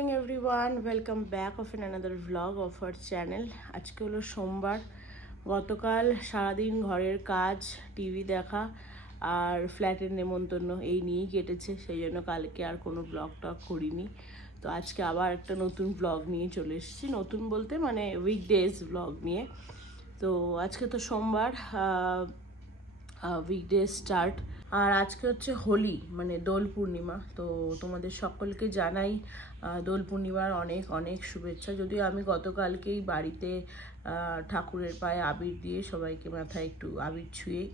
Morning everyone, welcome back of N another vlog of our channel. আজকে হলো সোমবার। গতকাল সারাদিন ঘরের কাজ, টিভি দেখা আর ফ্ল্যাটের নেমন্তন্ন এই নিয়েই কেটেছে, সেই জন্য কালকে আর কোনো ব্লগ টক করিনি। তো আজকে আবার একটা নতুন ব্লগ নিয়ে চলে এসেছি, নতুন বলতে মানে উইকডেজ ব্লগ নিয়ে। তো আজকে তো সোমবার, উইকডে স্টার্ট। আর আজকে হচ্ছে হোলি, মানে দোল পূর্ণিমা। তো তোমাদের সকলকে জানাই দোল পূর্ণিমার অনেক অনেক শুভেচ্ছা। যদিও আমি গতকালকেই বাড়িতে ঠাকুরের পায়ে আবির দিয়ে সবাইকে মাথায় একটু আবির ছুঁয়ে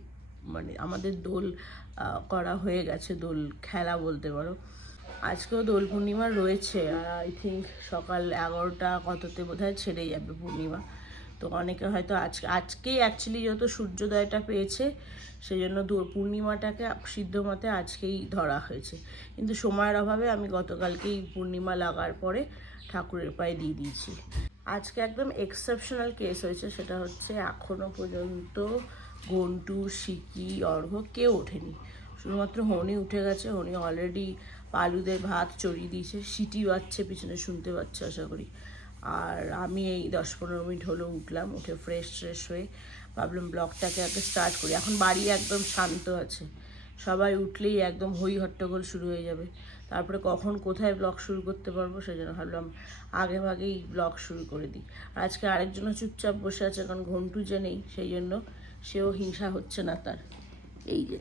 মানে আমাদের দোল করা হয়ে গেছে, দোল খেলা বলতে পারো। আজকেও দোল পূর্ণিমা রয়েছে, আই থিঙ্ক সকাল 11টা কততে বোধহয় ছেড়ে যাবে পূর্ণিমা। তো অনেকে হয়তো আজকেই অ্যাকচুয়ালি যত সূর্যোদয়টা পেয়েছে সেই জন্য পূর্ণিমাটাকে সিদ্ধ মতে আজকেই ধরা হয়েছে, কিন্তু সময়ের অভাবে আমি গতকালকেই পূর্ণিমা লাগার পরে ঠাকুরের পায়ে দিয়ে দিয়েছি। আজকে একদম এক্সেপশনাল কেস হয়েছে, সেটা হচ্ছে এখনও পর্যন্ত ঘন্টু, সিকি, অর্ঘ্য কেউ ওঠেনি। শুধুমাত্র হনি উঠে গেছে। হনি অলরেডি পালুদের ভাত চড়িয়ে দিয়েছে, সিটি বাজছে পিছনে, শুনতে পাচ্ছে আশা করি। আর আমি এই 10-15 মিনিট হলো উঠলাম, উঠে ফ্রেশ হয়ে ভাবলাম ব্লগটাকে আগে স্টার্ট করি। এখন বাড়ি একদম শান্ত আছে, সবাই উঠলেই একদম হই হট্টগোল শুরু হয়ে যাবে, তারপরে কখন কোথায় ব্লগ শুরু করতে পারবো সেই জন্য ভাবলাম আগেই ব্লগ শুরু করে দিই। আর আজকে আরেকজনও চুপচাপ বসে আছে, কারণ ঘন্টু যে নেই সেই জন্য সেও হিংসা হচ্ছে না তার। এই যে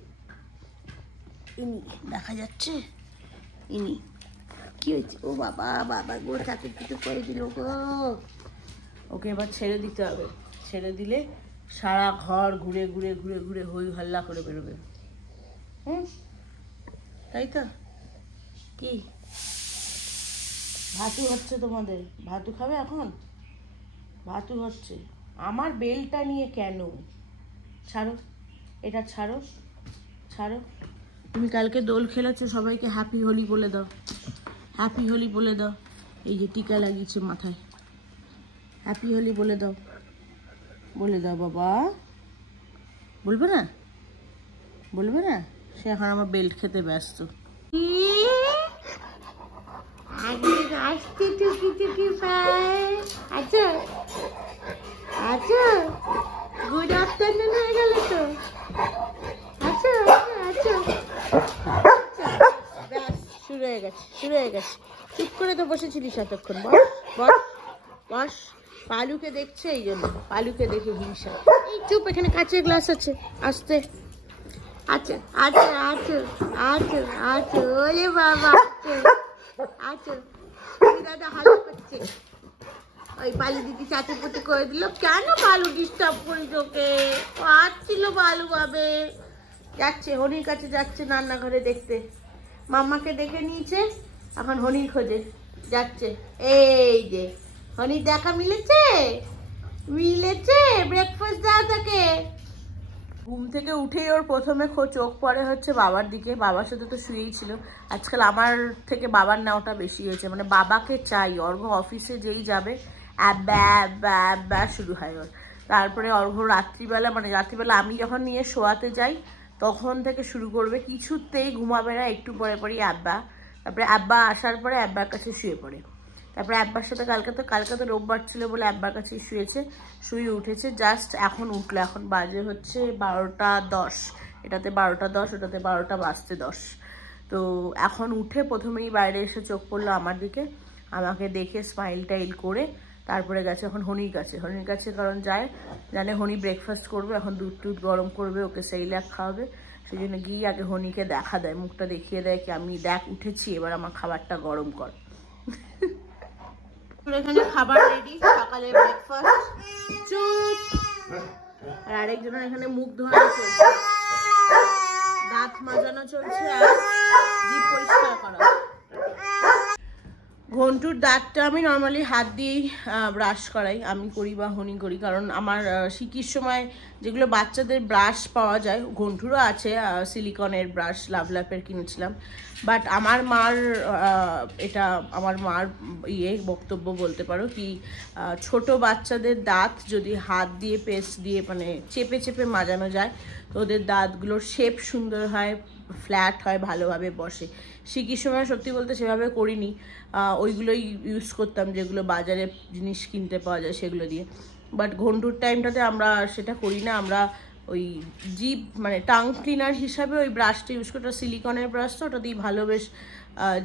ইনি দেখা যাচ্ছে, ইনি কি হয়েছে? ও বাবা বাবা গো, ঠাকুর কিছু করে দিল গো। ওকে এবার ছেড়ে দিতে হবে, ছেড়ে দিলে সারা ঘর ঘুরে ঘুরে ঘুরে ঘুরে হই হল্লা করে বেরোবে। তাই তো? কি ভাতু হচ্ছে তোমাদের? ভাতু খাবে এখন? ভাতু হচ্ছে। আমার বেলটা নিয়ে কেন? ছাড়ো এটা, ছাড়ো ছাড়ো। তুমি কালকে দোল খেলেছো, সবাইকে হ্যাপি হোলি বলে দাও, হ্যাপি হোলি বলে দাও। এই যে টিকা লাগিয়েছে মাথায়, হ্যাপি হোলি বলে দাও, বলে দাও বাবা। বলবে না? বলবে না? সে এখন আমার বেল্ট খেতে ব্যস্ত। গুড আফটারনুন হয়ে গেল তো। আচ্ছা আচ্ছা, ব্যাস শুরু হয়ে গেছে। চুপ করে তো বসেছিলিস এতক্ষণ, বস বস বস। পালুকে দেখছে, এই জন্য পালুকে দেখে হিংসা। এই চুপ, এখানে কাঁচের গ্লাস আছে, আসতে। আচ্ছা আচ্ছা আচ্ছা আচ্ছা আচ্ছা, ওরে বাবা আচ্ছা। দাদা হাল করছে, ওই পালু দিদি চাটুপুটি করে দিল। কেন পালু ডিস্টার্ব করি তোকে? আসছিল পালু ভাবে, যাচ্ছে হনির কাছে, যাচ্ছে রান্নাঘরে দেখতে। মাম্মাকে দেখে নিয়েছে, এখন হনির খোঁজে যাচ্ছে। এই যে হনির দেখা মিলেছে, ব্রেকফাস্ট দাও তাকে। ঘুম থেকে উঠেই ওর প্রথমে চোখ পড়ে হচ্ছে বাবার দিকে। বাবার সাথে তো শুয়েই ছিল। আজকাল আমার থেকে বাবার নাওটা বেশি হয়েছে, মানে বাবাকে চাই। অর্ঘ্য অফিসে যেই যাবে অ্যাব্বা অ্যাব্বা অ্যাব্বা শুরু হয় ওর। তারপরে অর্ঘ্য রাত্রিবেলা আমি যখন নিয়ে শোয়াতে যাই তখন থেকে শুরু করবে, কিছুতেই ঘুমাবে না, একটু পরে পরই আব্বা। তারপরে আব্বা আসার পরে আব্বার কাছে শুয়ে পড়ে। তারপরে আব্বার সাথে কালকে তো রোববার ছিল বলে আব্বার কাছেই শুয়ে উঠেছে। জাস্ট এখন উঠলো, এখন বাজে হচ্ছে 12টা 10। এটাতে 12টা 10, ওটাতে 12টা বাজতে 10। তো এখন উঠে প্রথমেই বাইরে এসে চোখ পড়লো আমার দিকে, আমাকে দেখে স্মাইল টাইল করে তারপরে গেছে এখন হনির কাছে, কারণ জানে হনি ব্রেকফাস্ট করবে, এখন দুধ গরম করবে, ওকে সেরিল্যাক খাওয়াবে। সেই জন্য গিয়ে আগে হনিকে দেখা দেয়, মুখটা দেখিয়ে দেয় কি আমি দেখ উঠেছি, এবার আমার খাবারটা গরম কর। এখানে খাবার রেডি, সকালে ব্রেকফাস্ট। চুপ। আর আরেকজনের এখানে মুখ ধোয়ানো চলছে, দাঁত মাজানো চলছে, আর জিভ পরিষ্কার করা। ঘন্টুর দাঁতটা আমি নর্মালি হাত দিয়েই ব্রাশ করাই, আমি করি বা হনি করি, কারণ আমার শিকির সময় যেগুলো বাচ্চাদের ব্রাশ পাওয়া যায়, ঘন্টুরও আছে সিলিকনের ব্রাশ, লাভলাপের কিনেছিলাম। বাট আমার মার বক্তব্য বলতে পারো কি, ছোট বাচ্চাদের দাঁত যদি হাত দিয়ে পেস্ট দিয়ে মানে চেপে চেপে মাজানো যায় তো ওদের দাঁতগুলোর শেপ সুন্দর হয়, ফ্ল্যাট হয়, ভালোভাবে বসে। শিকির সময় সত্যি বলতে সেভাবে করিনি, ওইগুলোই ইউজ করতাম যেগুলো বাজারে জিনিস কিনতে পাওয়া যায় সেগুলো দিয়ে। বাট ঘন্টুর টাইমটাতে আমরা সেটা করি না, আমরা ওই জিভ মানে টাং ক্লিনার হিসাবে ওই ব্রাশটা ইউজ করি। ওটা সিলিকনের ব্রাশ, তো ওটা দিয়ে ভালো বেশ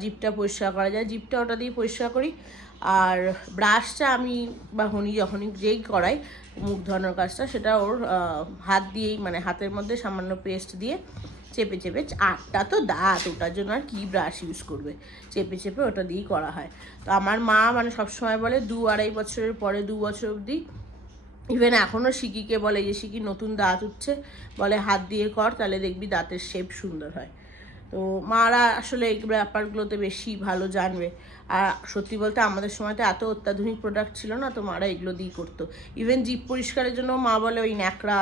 জিভটা পরিষ্কার করা যায়, জিভটা ওটা দিয়ে পরিষ্কার করি। আর ব্রাশটা আমি বা হনি যখনই যেই করাই মুখ ধোয়ানোর কাজটা, সেটা ওর হাত দিয়েই, মানে হাতের মধ্যে সামান্য পেস্ট দিয়ে চেপে চেপে, 8টা তো দাঁত, ওটার জন্য আর কি ব্রাশ ইউজ করবে, চেপে চেপে ওটা দিয়েই করা হয়। তো আমার মা মানে সবসময় বলে 2-2.5 বছরের পরে 2 বছর অবধি, ইভেন এখনও শিকিকে বলে যে শিকি নতুন দাঁত উঠছে, বলে হাত দিয়ে কর, তাহলে দেখবি দাঁতের শেপ সুন্দর হয়। তো মারা আসলে এই ব্যাপারগুলোতে বেশি ভালো জানবে। আর সত্যি বলতে আমাদের সময় তো এত অত্যাধুনিক প্রোডাক্ট ছিল না, তো মারা এগুলো দিয়ে করতো। ইভেন জিভ পরিষ্কারের জন্য মা বলে ওই ন্যাকড়া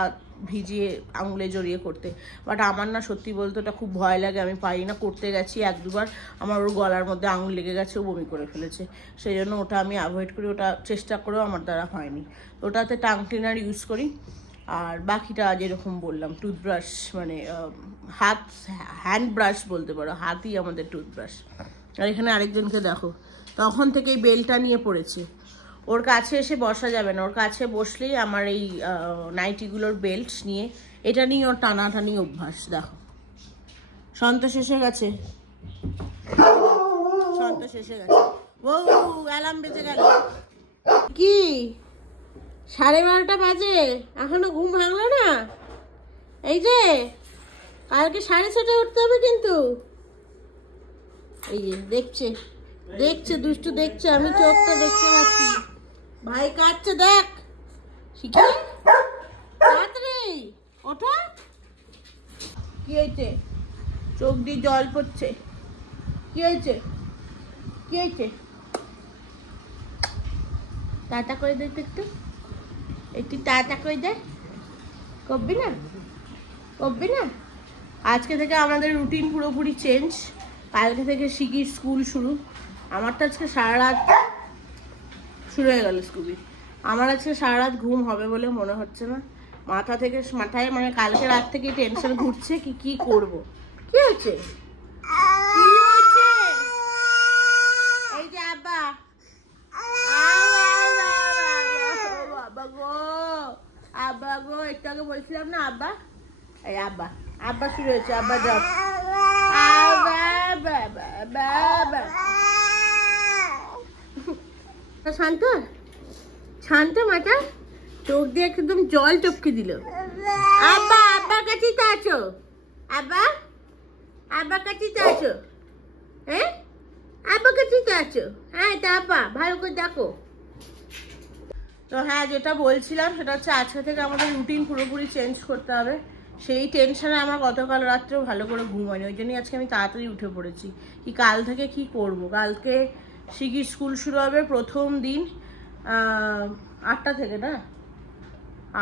ভিজিয়ে আঙুলে জড়িয়ে করতে। বাট আমার না সত্যি বলতে ওটা খুব ভয় লাগে, আমি পারি না। করতে গেছি 1-2বার, আমার ওর গলার মধ্যে আঙুল লেগে গেছে, ও বমি করে ফেলেছে। সেই জন্য ওটা আমি অ্যাভয়েড করি, ওটা চেষ্টা করেও আমার দ্বারা হয়নি। ওটাতে টাং ক্লিনার ইউজ করি। আর বাকিটা যেরকম বললাম, টুথব্রাশ মানে হ্যান্ড ব্রাশ বলতে পারো, হাতই আমাদের টুথব্রাশ। আর এখানে আরেকজনকে দেখো, তখন থেকেই বেলটা নিয়ে পড়েছে। ওর কাছে এসে বসা যাবে না, ওর কাছে বসলেই আমার এই নাইটিগুলোর বেল্ট নিয়ে, এটা নিয়ে ওর টানাটানি অভ্যাস। দেখো সন্তোষ এসে গেছে, সন্তোষ এসে গেছে। ও অ্যালার্ম বেজে গেল কি? 12:30 বাজে, এখনো ঘুম ভাঙলো না? এই যে কালকে 6:30 উঠতে হবে কিন্তু। এই যে দেখছে দেখছে দুষ্টু দেখছে, আমি চোখটা দেখতে পাচ্ছি। ভাই কাঁদছে দেখ, শিখি তাড়াতাড়ি ওঠা। কি হয়েছে? চোখ দিয়ে জল পড়ছে। কি হয়েছে? কি হয়েছে? টাটা করে দে একটু, একটু টাটা করে দে। করবি না? করবি না? আজকে থেকে আমাদের রুটিন পুরোপুরি চেঞ্জ। কালকে থেকে শিখির স্কুল শুরু। আমার তো আজকে সারা রাত শুরু হয়ে গেল স্কুলে। আমার আজকে সারা রাত ঘুম হবে বলে মনে হচ্ছে না। মাথায় মানে কালকে রাত থেকে টেনশন ঘুরছে কি করব। কি হয়েছে? কি হয়েছে? এই যে আব্বা, আব্বা গো, আব্বা গো, একটু আগে বলছিলাম না আব্বা। এই আব্বা, আব্বা শুরু হয়েছে, আব্বা যাও। শান্ত শান্ত, মাথা চোখ দিয়ে একদম জল টপকে দিল। আব্বা, আব্বার কাছেই তো আছো। আব্বা, আব্বার কাছেই তো আছো। হ্যাঁ, আব্বার কাছেই তো আছো। হ্যাঁ, তা আব্বা ভালো করে দেখো। তো হ্যাঁ, যেটা বলছিলাম সেটা হচ্ছে আজকে থেকে আমাদের রুটিন পুরোপুরি চেঞ্জ করতে হবে। সেই টেনশনে আমার গতকাল রাত্রেও ভালো করে ঘুম হয়নি, ওই জন্যই আজকে আমি তাড়াতাড়ি উঠে পড়েছি। কি কাল থেকে কি করব। কালকে শিগগির স্কুল শুরু হবে, প্রথম দিন 8টা থেকে, না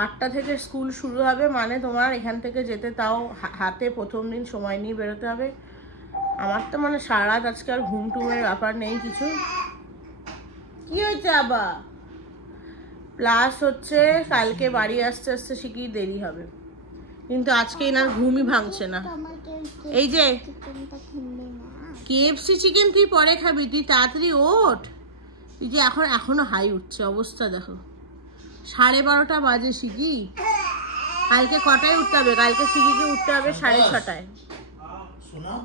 8টা থেকে স্কুল শুরু হবে, মানে তোমার এখান থেকে যেতে তাও হাতে প্রথম দিন সময় নিয়ে বেরোতে হবে। আমার তো মানে সারা রাত আজকে আর ঘুম টুমের ব্যাপার নেই কিছু। কি হয়েছে আবার? প্লাস হচ্ছে কালকে বাড়ি আসতে আসতে শিখিয়ে দেরি হবে, কিন্তু আজকে এনার ঘুমই ভাঙছে না। এই যে KFC চিকেন তুই পরে খাবি, তুই তাড়াতাড়ি ওঠ। তুই যে এখনো হাই উঠছে, অবস্থা দেখো। 12:30 বাজে শিখি। কালকে কটায় উঠতে হবে? কালকে শিখিকে উঠতে হবে 6:30টায়।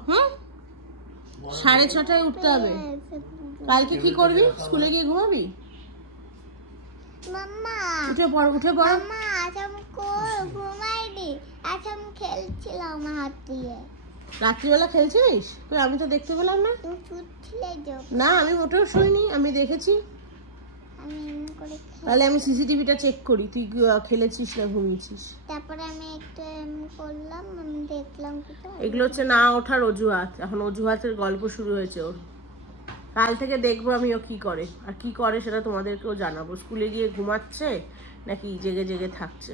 হুম, 6:30টায় উঠতে হবে। কালকে কি করবি? স্কুলে গিয়ে ঘুমাবি? মাম্মা উঠে পড়, উঠে পড়। মাম্মা আজ আমি ঘুমাইনি, আজ আমি খেলছিলাম হাত দিয়ে। রাত্রিবেলা খেলছিস? তুই আমি তো দেখতে পেলাম না। তুমি শুচ্ছিলে না, আমি মোটেও শুইনি, আমি দেখেছি। আমি এমনি করে তাহলে আমি সিসিটিভিটা চেক করি, তুই খেলেছিস না ঘুমিয়েছিস। তারপরে আমি একটু এমনি করলাম, আমি দেখলাম এগুলো হচ্ছে না ওঠার অজুহাত। এখন অজুহাতের গল্প শুরু হয়েছে ওর। কাল থেকে দেখবো আমি ও কি করে, আর কি করে সেটা তোমাদেরকেও জানাবো। স্কুলে গিয়ে ঘুমাচ্ছে নাকি জেগে জেগে থাকছে,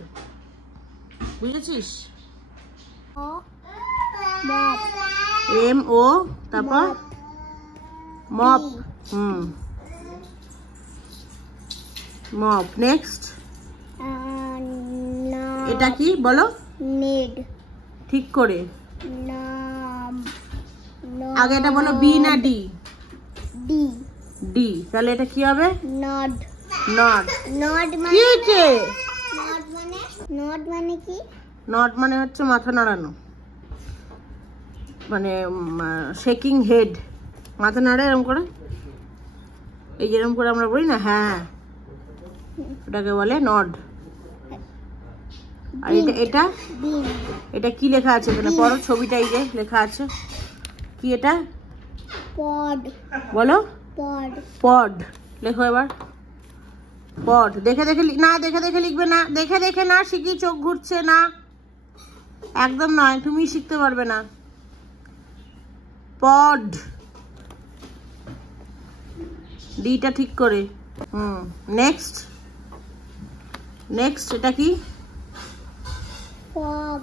বুঝেছিস? MO তারপর মপ। মপ। নেক্সট এটা কি বলো? নেড। ঠিক করে। নাম আগে এটা বলো বি না ডি? ডি। ডি। তাহলে এটা কি হবে? নড। নড। নড কি মানে হচ্ছে? নড মানে কি? নড মানে হচ্ছে মাথা নাড়ানো, মানে শেকিং হেড, মাথা নাড়ে এরকম করে, এই যেরকম করে আমরা বলি না, হ্যাঁ ওটাকে বলে নড। আর এটা এটা বিন। এটা কি লেখা আছে এখানে? পড়ো ছবিটা, এই যে লেখা আছে কি এটা? পড। বলো। পড। পড। লেখো এবার। পড। দেখে দেখে না, দেখে দেখে লিখবে না, দেখে দেখে না শিখি, চোখ ঘুরছে না, একদম নয়, তুমি শিখতে পারবে না। পড। ডিটা ঠিক করে। নেক্সট। নেক্সট এটা কি? ফগ।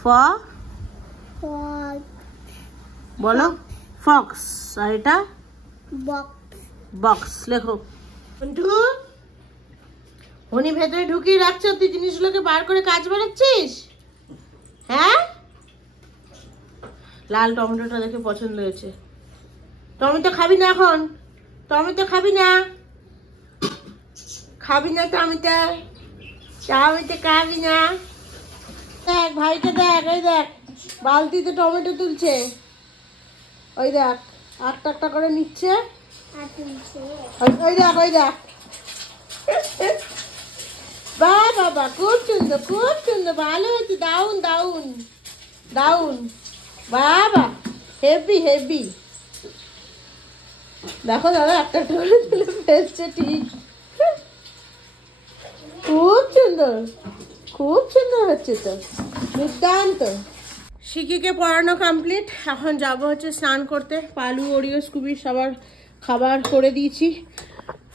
ফ। ফগ। বলো। ফক্স। আর এটা? বক্স। বক্স। লেখো। উনি ভেতরে ঢুকিয়ে রাখছো, তুই জিনিসগুলোকে বার করে কাজ বাড়াচ্ছিস, হ্যাঁ? লাল টমেটোটা দেখে পছন্দ হয়েছে। টমেটো খাবি না এখন? টমেটো খাবি না? খাবি না টমেটো? টমেটো খাবি না? দেখ ভাইকে দেখ, এই দেখ বালতিতে টমেটো তুলছে, ওই দেখ একটা একটা করে নিচ্ছে, ওই দেখ, ওই দেখ। বাহ বাবা, খুব সুন্দর, খুব সুন্দর, ভালো হয়েছে, দাউন দাউন দাউন, বাবা হেভি হেভি। দেখো দাদা একটা একটা করে তুলে ফেলছে, ঠিক, খুব সুন্দর, খুব সুন্দর হচ্ছে তো, দুর্দান্ত। শিকিকে পড়ানো কমপ্লিট, এখন যাব হচ্ছে স্নান করতে। পালু, ওরিও, স্কুবি সবার খাবার করে দিয়েছি।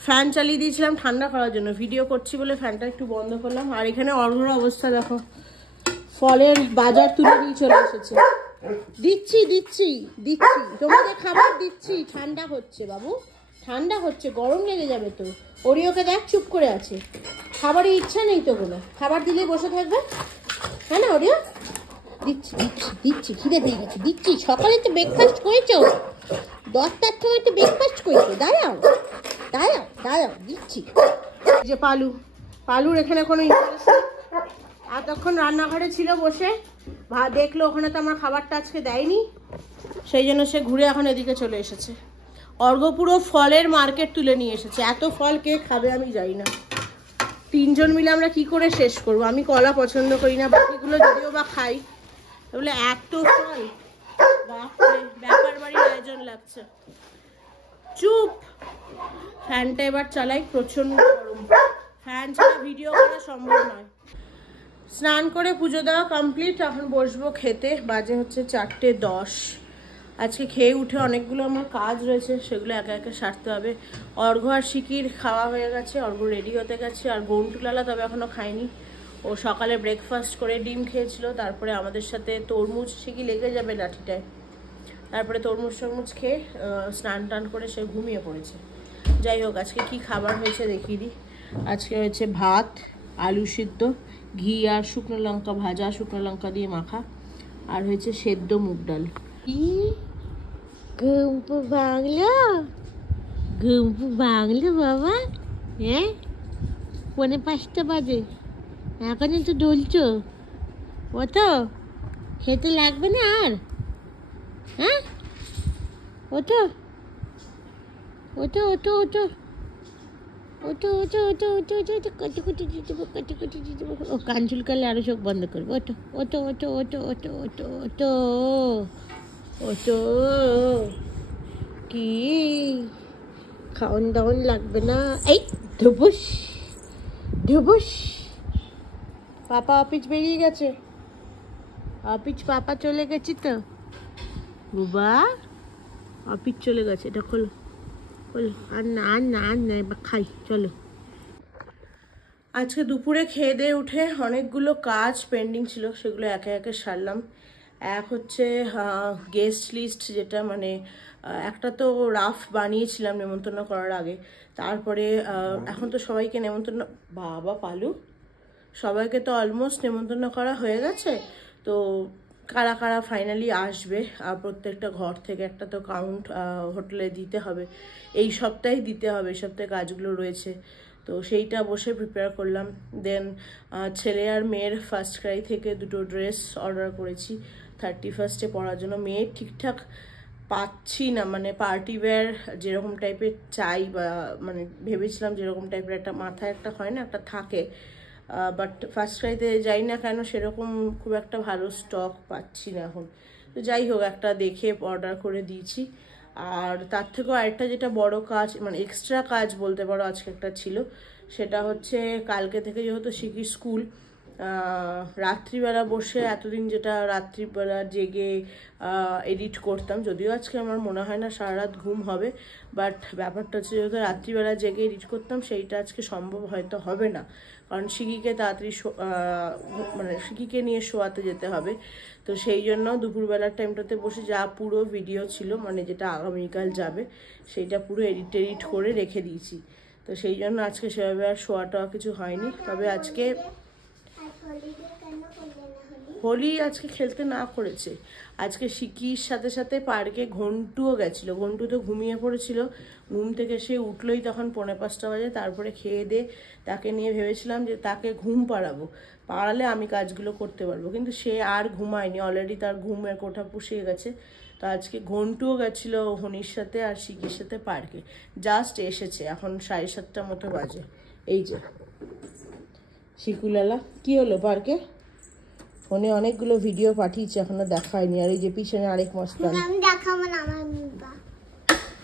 ফ্যান চালিয়ে দিয়েছিলাম ঠান্ডা করার জন্য, ভিডিও করছি বলে ফ্যানটা একটু বন্ধ করলাম। আর এখানে অর্ঘর অবস্থা দেখো, ফলের বাজার তুলে নিয়ে চলে এসেছে। দিচ্ছি দিচ্ছি দিচ্ছি, তোমাদের খাবার দিচ্ছি। ঠান্ডা হচ্ছে বাবু, ঠান্ডা হচ্ছে, গরম লেগে যাবে তো। ওরিওকে দেখ চুপ করে আছে, খাবারের ইচ্ছা নেই তো কোনো, খাবার দিলে বসে থাকবে, হ্যাঁ না ওরিও? দিচ্ছি দিচ্ছি দিচ্ছি, খিদে পেয়ে গেছে, দিচ্ছি। সকালে তো ব্রেকফাস্ট করেছো, 10টার সময় তো ব্রেকফাস্ট করেছো, দাঁড়াও দাঁড়াও দাঁড়াও, দিচ্ছি। যে পালু, পালুর এখানে কোনো ইন্টারেস্ট নেই, এতক্ষণ রান্নাঘরে ছিল বসে, দেখলো ওখানে তো আমার খাবারটা আজকে দেয়নি, সেই জন্য সে ঘুরে এখন এদিকে চলে এসেছে। অর্ঘ পুরো ফলের মার্কেট তুলে নিয়ে এসেছে, এত ফল কে খাবে আমি জানি না, 3 জন মিলে আমরা কি করে শেষ করবো। আমি কলা পছন্দ করি না, বাকিগুলো যদিও বা খাই, বলে এত ফল, বাপরে, ব্যাপার বাড়ির আয়োজন লাগছে। চুপ। ফ্যানটা এবার চালাই, প্রচন্ড গরম, ফ্যান ছাড়া ভিডিও করা সম্ভব নয়। স্নান করে পুজো দেওয়া কমপ্লিট, এখন বসবো খেতে। বাজে হচ্ছে 4:10। আজকে খেয়ে উঠে অনেকগুলো আমার কাজ রয়েছে, সেগুলো একা একা সারতে হবে। অর্ঘ আর শিকির খাওয়া হয়ে গেছে, অর্ঘ রেডি হতে গেছে, আর গন্টুলালা তবে এখনও খায়নি। ও সকালে ব্রেকফাস্ট করে ডিম খেয়েছিল, তারপরে আমাদের সাথে তরমুজ, শিকি লেগে যাবে লাঠিটায়, তারপরে তরমুজ টরমুজ খেয়ে স্নান টান করে সে ঘুমিয়ে পড়েছে। যাই হোক, আজকে কি খাবার হয়েছে দেখিয়ে দিই। আজকে হয়েছে ভাত, আলু সিদ্ধ, ঘি আর শুকনো লঙ্কা ভাজা, শুকনো লঙ্কা দিয়ে মাখা, আর হয়েছে সেদ্ধ মুগ ডাল। ঘুমপু বাংলো, ঘুমপু বাংলো বাবা, হ্যাঁ 4:45 বাজে, এখনো তো ডলছো, ও তো খেতে লাগবে না আর, হ্যাঁ ওঠো ওঠো ওঠো ওঠো ওঠো ওঠো ওঠো ওঠো ওঠো ওঠো, কটি কটি দিয়ে দেবো, কটি কটি দিয়ে দেবো। ও কান চুলকালে আরো চোখ বন্ধ করবো। ওঠো ওঠো ওঠো ওঠো ওঠো ওঠো ওঠো ওঠো, কি খাওয়ান দাওয়ান লাগবে না? এই ধুবুস ধুবুস, পাপা অফিস বেরিয়ে গেছে, অফিস পাপা চলে গেছি তো, বাবা অফিস চলে গেছে। এটা খোলো খোলো, আর না আর না আর না, এবার খাই চলো। আজকে দুপুরে খেয়ে দিয়ে উঠে অনেকগুলো কাজ পেন্ডিং ছিল, সেগুলো একে একে সারলাম। এক হচ্ছে গেস্ট লিস্ট, যেটা মানে একটা তো রাফ বানিয়েছিলাম নেমন্তন্ন করার আগে, তারপরে এখন তো সবাইকে নেমন্তন্ন, বাবা পালু, সবাইকে তো অলমোস্ট নেমন্তন্ন করা হয়ে গেছে। তো কারা কারা ফাইনালি আসবে, প্রত্যেকটা ঘর থেকে একটা তো কাউন্ট হোটেলে দিতে হবে, এই সপ্তাহে দিতে হবে, এই সপ্তাহে কাজগুলো রয়েছে। তো সেইটা বসে প্রিপেয়ার করলাম। দেন ছেলে আর মেয়ের ফার্স্ট ক্রাই থেকে দুটো ড্রেস অর্ডার করেছি 31স্টে পরার জন্য। মেয়ের ঠিকঠাক পাচ্ছি না, মানে পার্টি ওয়্যার যেরকম টাইপের চাই, বা মানে ভেবেছিলাম যেরকম টাইপের একটা মাথায় একটা হয় না, একটা থাকে, বাট ফার্স্ট ক্রাইতে যাই না কেন সেরকম খুব একটা ভালো স্টক পাচ্ছি না এখন। তো যাই হোক, একটা দেখে অর্ডার করে দিয়েছি। আর তার থেকেও আরেকটা যেটা বড় কাজ, মানে এক্সট্রা কাজ বলতে পারো, আজকে একটা ছিল, সেটা হচ্ছে কালকে থেকে যেহেতু শিখির স্কুল, রাত্রিবেলা বসে এতদিন যেটা রাত্রিবেলা জেগে এডিট করতাম, যদিও আজকে আমার মনে হয় না সারা রাত ঘুম হবে, বাট ব্যাপারটা হচ্ছে যেহেতু রাত্রিবেলা জেগে এডিট করতাম, সেইটা আজকে সম্ভব হয়তো হবে না, কারণ শিখিকে তাড়াতাড়ি মানে শিখিকে নিয়ে শোয়াতে যেতে হবে। তো সেই জন্য দুপুরবেলার টাইমটাতে বসে যা পুরো ভিডিও ছিল, মানে যেটা আগামীকাল যাবে, সেইটা পুরো এডিট করে রেখে দিয়েছি। তো সেই জন্য আজকে সেভাবে আর শোয়াটা কিছু হয়নি। তবে আজকে হোলি আজকে খেলতে না করেছে, আজকে শিকির সাথে সাথে পার্কে ঘন্টুও গেছিল। ঘন্টু তো ঘুমিয়ে পড়েছিল, ঘুম থেকে সে উঠলোই তখন 4:45 বাজে। তারপরে খেয়ে দিয়ে তাকে নিয়ে ভেবেছিলাম যে তাকে ঘুম পাড়ালে আমি কাজগুলো করতে পারবো, কিন্তু সে আর ঘুমায়নি, অলরেডি তার ঘুমের কোঠা পুষিয়ে গেছে। তো আজকে ঘন্টুও গেছিল হনির সাথে আর শিকির সাথে পার্কে, জাস্ট এসেছে, এখন 7:30 মতো বাজে। এই যে শিকুলালা কি হলো পার্কে, ফোনে অনেকগুলো ভিডিও পাঠিয়েছে, এখনো দেখা হয়নি। আর এই যে পিছনে আরেক মস্তান,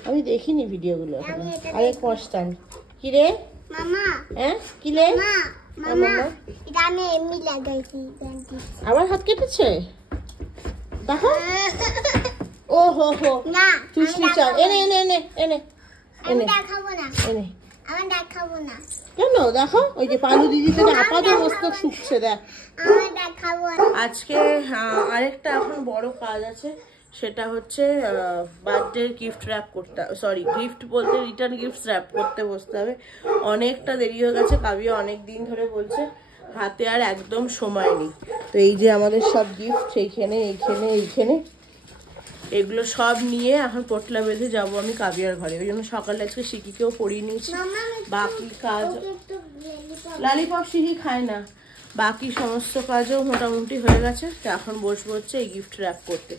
আমি দেখিনি ভিডিওগুলো এখনো। আরেক মস্তান কি রে মামা, হ্যাঁ কি রে মামা এটা আমি এমনি লাগাইছি, আবার হাত কেটেছে দেখো। ও হো হো না চুষনি চাও, এনে এনে এনে এনে আমি দেখাবো না, এনে আমি দেখাবো না। কেন? দেখো ওই যে পালু দিদি তো আপাতত মস্তক শুকছে, দেখ। আমি দেখাবো। আজকে আরেকটা এখন বড় কাজ আছে, সেটা হচ্ছে বার্থডে গিফট র্যাপ করতে, সরি গিফট বলতে রিটার্ন গিফট র্যাপ করতে বসতে হবে। অনেকটা দেরি হয়ে গেছে, কাবিয়া অনেক দিন ধরে বলছে, হাতে আর একদম সময় নেই। তো এই যে আমাদের সব গিফট এইখানে এইখানে এইখানে, এগুলো সব নিয়ে এখন পোটলা বেঁধে যাবো আমি কাবিয়ার ঘরে। ওই জন্য সকালে আজকে শিকিকেও পড়িয়ে নিয়েছি। বাকি কাজ লালিপপ শিখি খায় না, বাকি সমস্ত কাজও মোটামুটি হয়ে গেছে। তো এখন বসবো হচ্ছে এই গিফট র্যাপ করতে।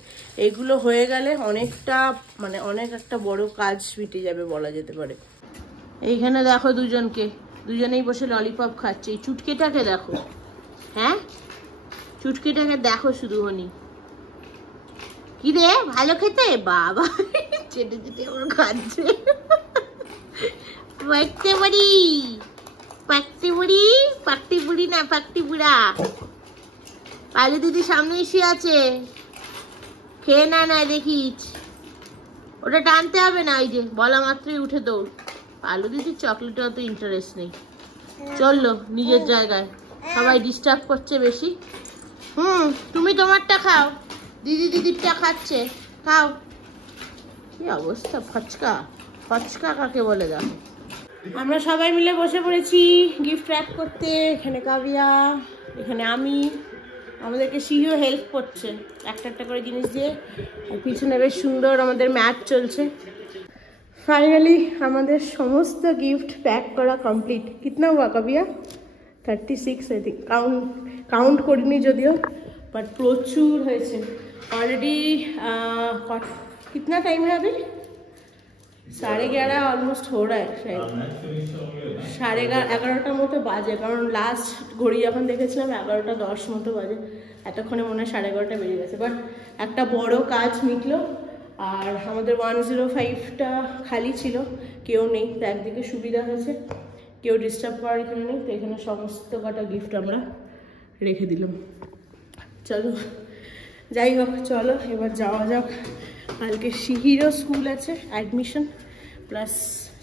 এইগুলো হয়ে গেলে অনেকটা, মানে অনেক একটা বড় কাজ মিটে যাবে বলা যেতে পারে। এইখানে দেখো দুজনেই বসে ললিপপ খাচ্ছে। এই চুটকিটাকে দেখো, হ্যাঁ চুটকিটাকে দেখো শুধু, হনি কি রে ভালো খেতে, বাবা চেটে চেটে ওর খাচ্ছে। পাকতে বুড়ি পাকতে বুড়ি, পাকটি বুড়ি না পাকটি বুড়া। পালু দিদি সামনে এসে আছে, খেয়ে না না দেখিস, ওটা টানতে হবে না, ওই যে বলা মাত্রই উঠে দৌড়। পালু দিদির চকলেটে অত ইন্টারেস্ট নেই, চললো নিজের জায়গায়, সবাই ডিস্টার্ব করছে বেশি। তুমি তোমারটা খাও, দিদিরটা খাচ্ছে, খাও। কি অবস্থা, ফচকা ফচকা কাকে বলে দেখো। আমরা সবাই মিলে বসে পড়েছি গিফট র্যাপ করতে। এখানে কাবিয়া, এখানে আমি, আমাদেরকে সিহিও হেল্প করছে একটা একটা করে জিনিস দিয়ে। আর পিছনে বেশ সুন্দর আমাদের ম্যাচ চলছে। ফাইনালি আমাদের সমস্ত গিফট প্যাক করা কমপ্লিট। কিতনা হুয়া কাবিয়া? 36 আই থিঙ্ক, কাউন্ট করিনি যদিও, বাট প্রচুর হয়েছে অলরেডি। कितना टाइम है अभी? 11:30 অলমোস্ট हो रहा है शायद, 11:30 মতো বাজে, কারণ লাস্ট ঘড়ি যখন দেখেছিলাম 11:10 মতো বাজে। এতক্ষণে মনে হয় 11:30 বেজে গেছে। বাট একটা বড় কাজ মিটলো। আর আমাদের 105টা খালি ছিল, কেউ নেই, তো একদিকে সুবিধা হয়েছে, কেউ ডিস্টার্ব করার এখানে নেই। তো এখানে সমস্ত কটা গিফট আমরা রেখে দিলাম। চলো যাই হোক, চলো এবার যাওয়া যাক। কালকে শিহিরও স্কুল আছে, অ্যাডমিশন, প্লাস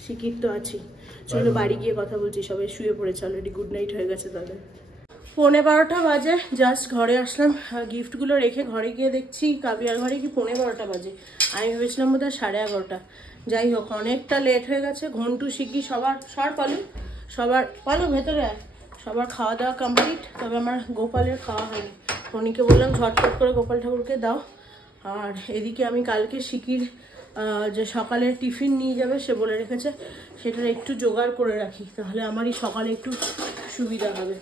শিকির তো আছি। চলো বাড়ি গিয়ে কথা বলছি, সবাই শুয়ে পড়েছে অলরেডি, গুড নাইট হয়ে গেছে তাদের। 11:15 বাজে, জাস্ট ঘরে আসলাম গিফটগুলো রেখে। ঘরে গিয়ে দেখছি কাবিয়ার ঘরে কি 11:15 বাজে, আমি ভেবেছিলাম বোধহয় 11:30। যাই হোক, অনেকটা লেট হয়ে গেছে। ঘন্টু শিকি সবার পালু ভেতরে সবার খাওয়া দাওয়া কমপ্লিট, তবে আমার গোপালের খাওয়া হয়নি। ফণিকে বললাম ঝটপট করে গোপাল ঠাকুরকে দাও। আর এদিকে আমি কালকে শিকির যে সকালে টিফিন নিয়ে যাবে সে বলে রেখেছে, সেটার একটু জোগাড় করে রাখি, তাহলে আমারই সকালে একটু সুবিধা হবে।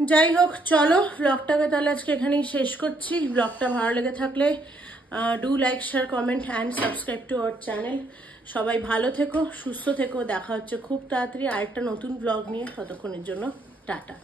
যাই হোক, চলো ব্লগটাকে তাহলে আজকে এখানেই শেষ করছি। ব্লগটা ভালো লেগে থাকলে do like, share, comment and subscribe to our channel. সবাই ভালো থেকো, সুস্থ থেকো। দেখা হচ্ছে খুব তাড়াতাড়ি আরেকটা নতুন ব্লগ নিয়ে। ততক্ষণের জন্য টাটা।